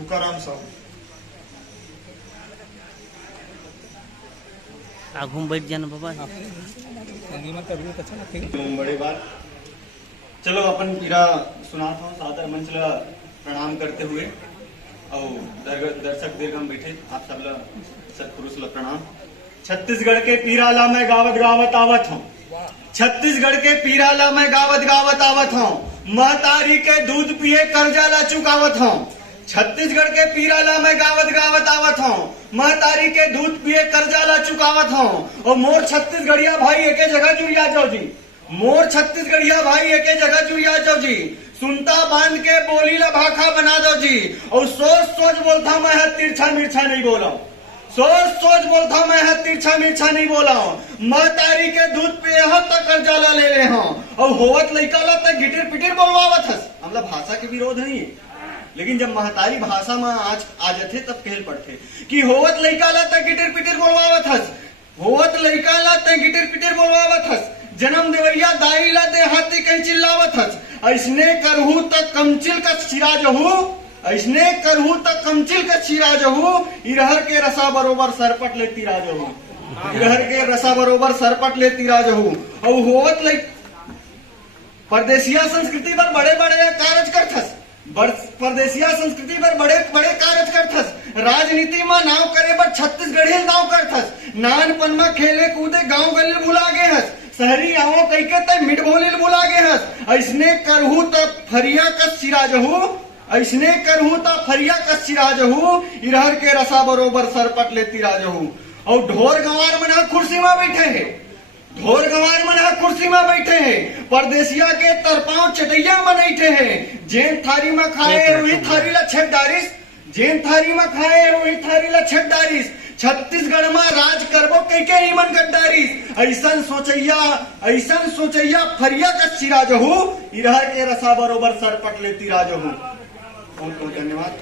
तुकाराम साहू आगू बैठ जाना बाबा। बड़े बात चलो अपन पीरा सुनाता हूँ सादर मंच ला प्रणाम करते हुए और दर्शक दीर्घम बैठे आप सब ला सतपुरुष ला प्रणाम। छत्तीसगढ़ के पीराला मैं गावत गावत आवत हूँ। छत्तीसगढ़ के पीराला मैं गावत गावत आवत हूँ। महतारी के दूध पिए कर्जा ला चुकावत हूँ। छत्तीसगढ़ के पीराला मैं गावत गावत आवत हूँ। महतारी के दूध पिए कर्जा ला चुकावत हूँ। और मोर छत्तीसगढ़िया भाई एके जगह जुड़िया जाओ जी। मोर छत्तीसगढ़िया भाई एके जगह जुड़िया जाओ जी। सुनता बांध के बोली ला भाखा बना दो जी। और सोच सोच बोलता मैं है तिरछा मिर्छा नहीं बोला। सोच सोच बोलता मैं है तिरछा मिर्छा नहीं बोला। महतारी के दूध पिए हो तो कर्जा ला ले ले हो। और होवत लइका ला तक गिटिर पिटिर बोलवावत हस। हमला भाषा के विरोध नहीं है, लेकिन जब महतारी भाषा में आज आ जाते तब कहल पड़ते कि होवत लइका ला तक गिटिर पिटिर बोलवावत हस। होवत लइका ला तक गिटिर पिटिर बोलवावत हस। जन्म देवैया दाई ला दे हाथी कहीं चिल्लावत हस। ऐसने करहू तक कमचिल का छिरा जहू। ऐसने करहू तक कमचिल का छिरा जहू। इरहर के रसा बरोबर सरपट लेती राजहू। इरहर के रसा बरोबर सरपट लेती राजहू। और होवत लइक परदेसिया संस्कृति पर बड़े बड़े कार्य करथस। परदेसिया संस्कृति पर बड़े बड़े कार्य करथस। राजनीति में नाव करे बर छत्तीसगढ़ी नाव करथस। नानपन में खेले कूदे गांव गली भुला गे हस। शहरी आओ कई के तय मिट बोली भुला गे हस। ऐसने करहू तब फरिया कस सिराजहू। ऐसने करहू तब फरिया कस सिराजहू। इरहर के रसा बरोबर सरपट लेती राजहू। और ढोर गंवार मन कुर्सी में बैठे है। ढोर गंवार मन कुर्सी में बैठे हैं। परदेसिया के तरपाव चटैया में बैठे हैं। जेन थारी में खाए वही थारी ला छेक डारिस। जेन थारी में खाए वही थारी ला छेक डारिस। छत्तीसगढ़ में राज करबो कई के ही मन गद्दारिस। ऐसन सोचैया फरिया का सिराजहू। इरहर के रसा बरोबर सरपट लेती राजहू। बहुत बहुत धन्यवाद।